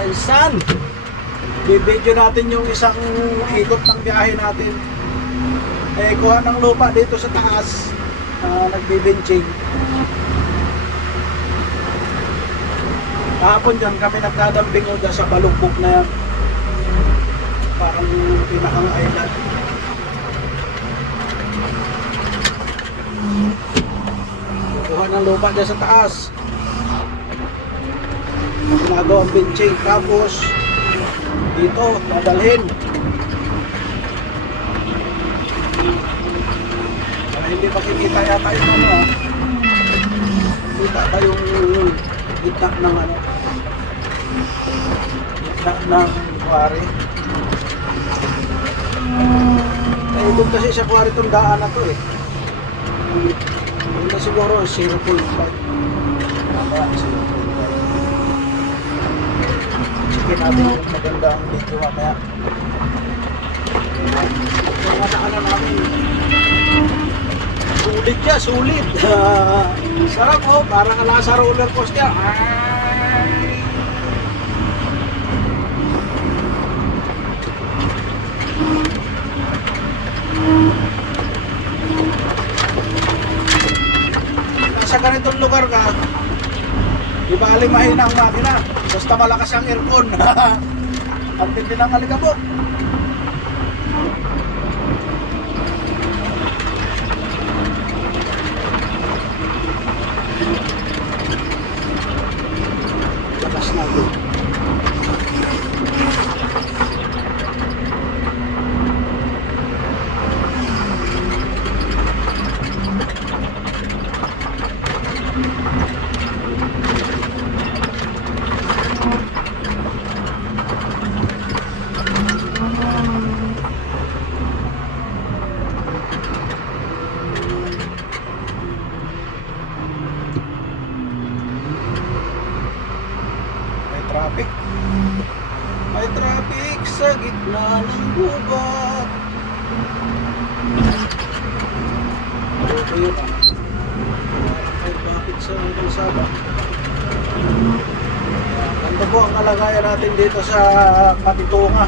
Minsan, bibidyo natin yung isang ikot ng biyahe natin. Eh, kuha ng lupa dito sa taas, nagbibenching. Kahapon dyan kami nagdadamping o dyan sa balugbog na yan. Parang pinakang island. Kuha ng lupa dyan sa taas. Ginagawang benching, tapos dito dadalhin para hindi makikita yata yung ano, kita tayong gitna ng ano, gitna ng quarry. Eh doon kasi sa quarry itong daan na to eh. Doon na siguro 0.5 kaya 0.5. Sige natin yung magandang video mamaya. Yung madaanan namin, sulit siya, sulit. Sarap oh, parang ala sa roller coaster. Nasa ganitong lugar ka, di bali mahina ang makina, basta malakas ang aircon. Ang tindi ng alikabok. Lakas na ito. Traffic. May traffic sa gitna ng gubat. Okay yun ah. May traffic sa kalsada. Ito po ang kalagayan natin dito sa Katitunga.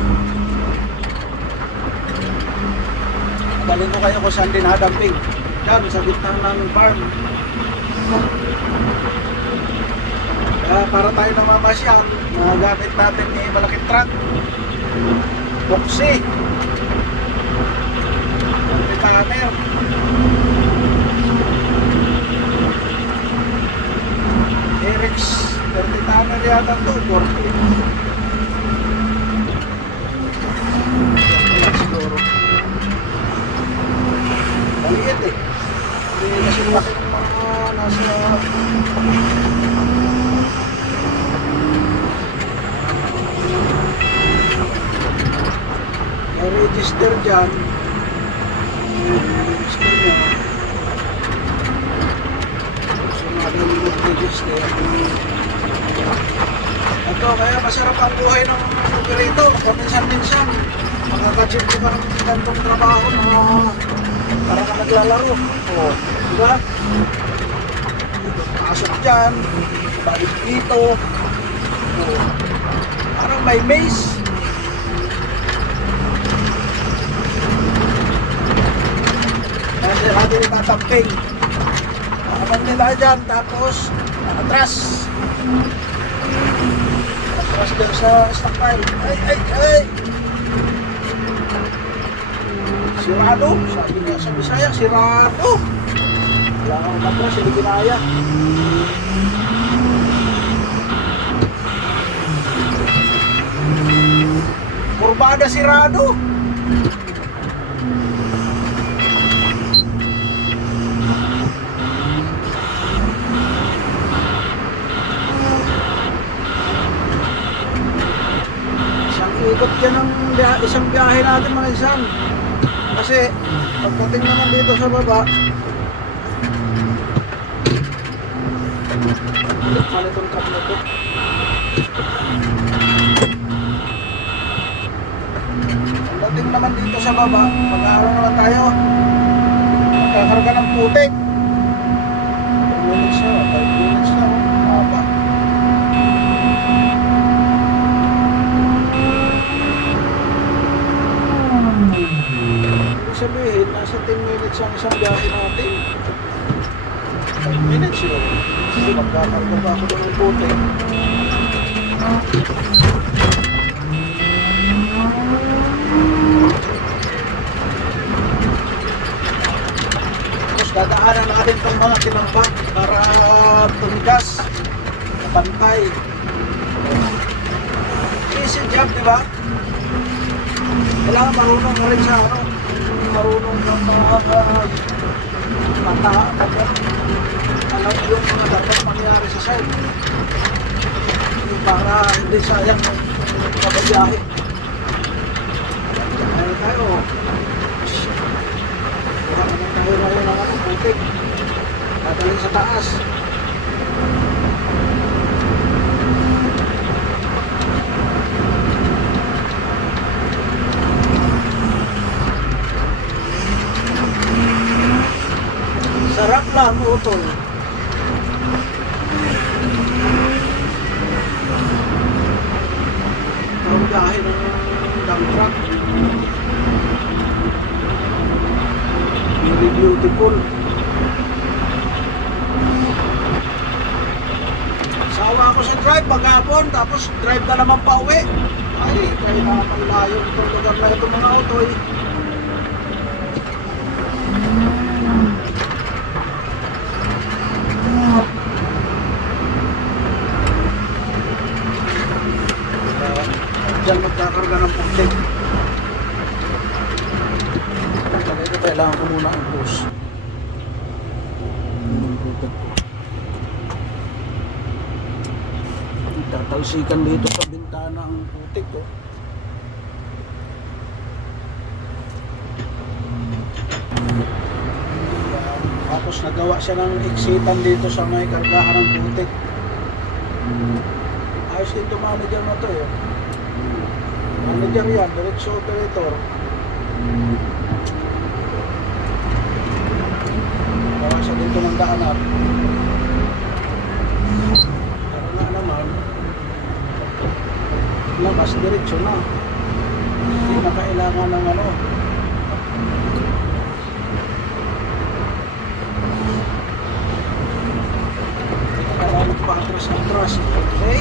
Balik ko kayo kung saan dinadamping. Yan, sa gitna ng farm. Para tayo namamasyal, gamit natin ni malaking truck, boxy, tanner, Erix 30 tanner yata ito, 40 siguro maliit eh, kasi laki ng mga nasa register dyan. Register nyo. So, mag-register. Ito, kaya masarap ang buhay ng operator. Paminsan-minsan, makakachip ko parang gantong trabaho, para ka naglalaro. O, diba? Pasok dyan, balik dito. O, parang may maze. Kasi natin itatamping. Nakabang nila dyan, tapos atras. Atras dyan sa stockpile. Ay! Sirado. Sabi niya sa Bisaya, sirado. Wala akong matras, hindi kinaya. Kurbada sirado. Ikot yan ng isang biyahe natin mga insan. Kasi pagdating naman dito sa baba, malit itong truck na ito. Pagdating naman dito sa baba, mag-aaral naman tayo, magkakarga ng putik. minutes ang isang biyahe natin. 5 minutes yun. Kasi magkakarga pa ako ng puti. Tapos dadaanan natin itong mga tinambak para tumigas na pantay. Easy job, di ba? Kailangan marunong mo rin sa ano, marunong ng mga mata, alam yung mga dapat mangyari sa site. Para hindi sayang yung kababiyahe. Ayun tayo. Wala naman tayo ngayon ng ano, putik. Dadalhin sa taas. Sarap lang, utol. Ang biyahe ng dump truck. Very beautiful. Sawa ko sa drive maghapon, tapos drive na naman pa uwi. Ay, kaya naman layo itong lugar na itong mga auto eh. Diyan magkakarga ng putik. Kailangan ko muna ang push. Tatalsikan dito sa bintana ang putik ko. Tapos nagawa siya ng exitan dito sa may kargahan ng putik. Ayos dito manager na to eh. Manager yan, diretso operator. Gawa siya dito ng daanan. Pero na naman, labas diretso na. Hindi na kailangan ng ano. Kailangan pa atras-atras. Okay?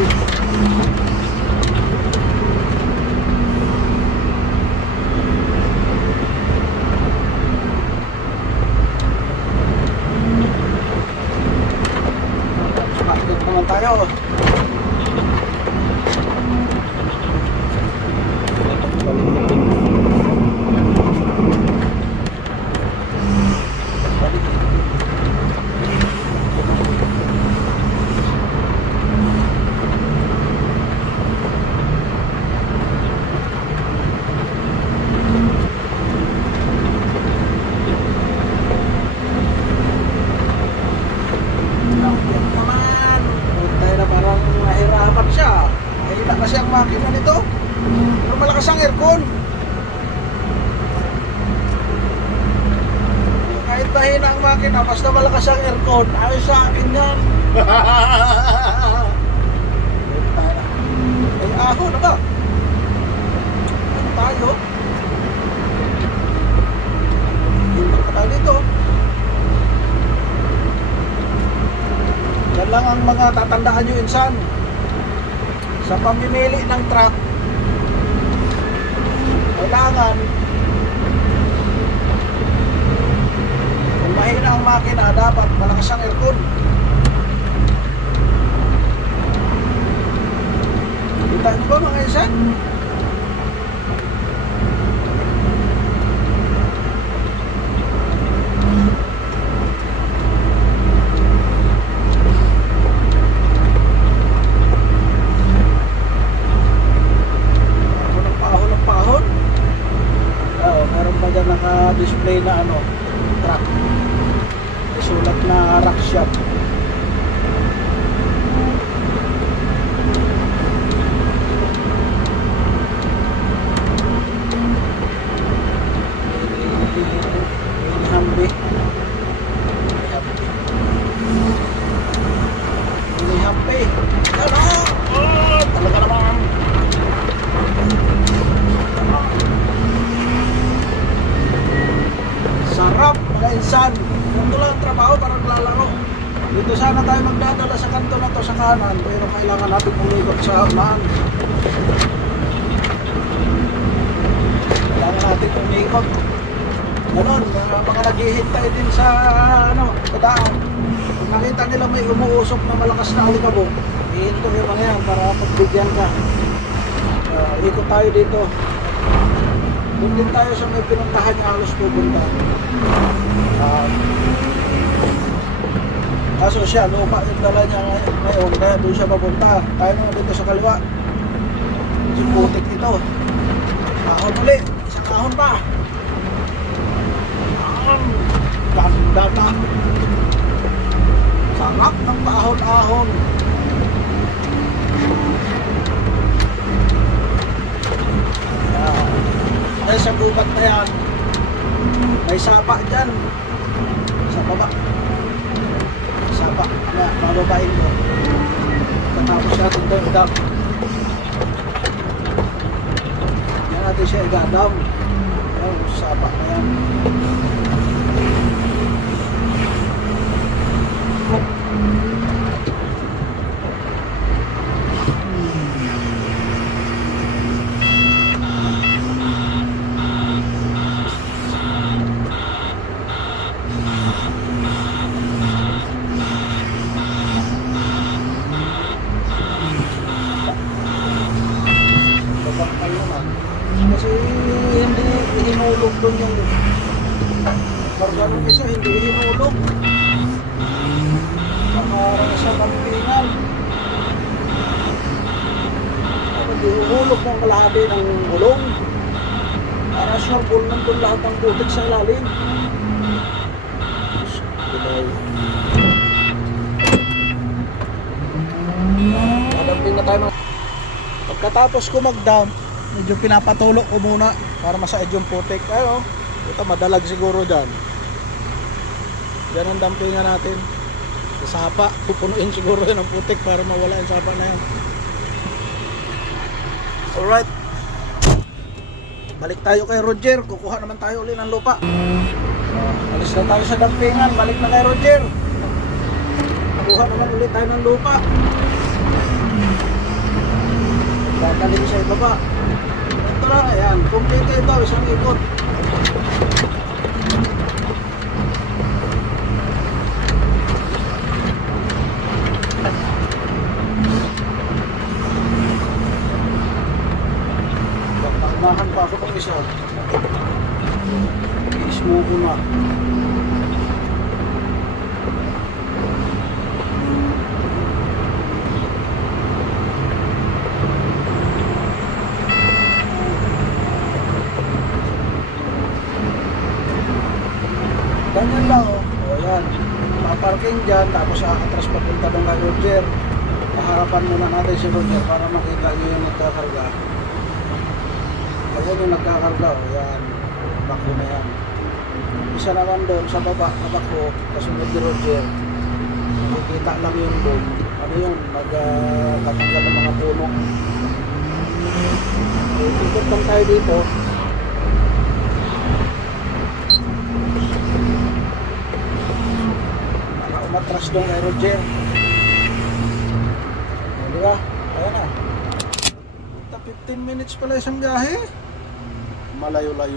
Tayo. Kasi ang makina nito, pero malakas ang aircon. Kahit mahina ang makina, basta malakas ang aircon, ayos sa akin yan. Ay, aho na ba? Ano tayo? Hindi pa tayo dito. Yan lang ang mga tatandaan nyo insan. Sa pamimili ng truck, kailangan kung mahina ang makina, dapat malakas ang aircon. Kita nyo ba mga insan? Naka-display na ano, truck. May sulat na rock shop. Hambi. Hambi. Talaga naman. Sarap mga trabaho, parang lalaro. Dito sana tayo magdadala sa kanto na to sa kanan, pero kailangan natin umikot sa unahan. Kailangan natin umikot. Ganon, mga naghihintay din sa padaan. Kung nakita nila may umuusok na malakas na alikabok, hihinto yung mga yan para pagbigyan ka. Ikot tayo dito. Doon din tayo sa may pinuntahan niya halos pupunta. Kaso siya, lupa yung dala niya ngayon, kaya doon siya papunta. Tayo naman dito sa kaliwa. Yung putik ito. Kahon ulit, isang kahon pa. Ganda na. Sarap ng kahon-ahon. Dahil sa gubat na yan, may sapa dyan sa baba. Sapa na mababain ko. Katapos natin ito idam. Yan natin siya igadam. Yan, sapa na yan. Kasi hindi hinulog doon yung karganong isa, hindi hinulog. Nakarang sa kampingan. Hindi hinulog ng kalahati ng gulong. Para sure full nandun lahat ng putik sa ilalim. Madamping na tayo mga. Pagkatapos ko mag-dump, medyo pinapatulok ko muna para masaid yung putik. Ayun, ito madalag siguro dyan. Yan ang dampingan natin. Sa sapa, pupunuin siguro yun ang putik para mawala yung sapa na yun. Alright. Balik tayo kay Roger. Kukuha naman tayo ulit ng lupa. Alis na tayo sa dampingan. Balik na kay Roger. Kukuha naman ulit tayo ng lupa. Dadaling sa ibaba. Ito lang, ayan. Complete ito, isang ikot. Bakmakan pa ako ng isa. I-smoke ko na. Ganyan lang o. O yan. Paparking dyan, tapos atras papunta doon kay Roger. Kaharapan muna natin si Roger para makita nyo yung nagkakarga. Ayan yung nagkakarga o. Yan. Bako na yan. Isa naman doon sa baba na bako, kasunod ni Roger. Makikita lang yung doon. Ano yung nagtatanggal ng mga puno. Ikot lang tayo dito. Matras doon kay Roger. Di ba? Ayan na. 15 minutes pala isang biyahe. Malayo-layo.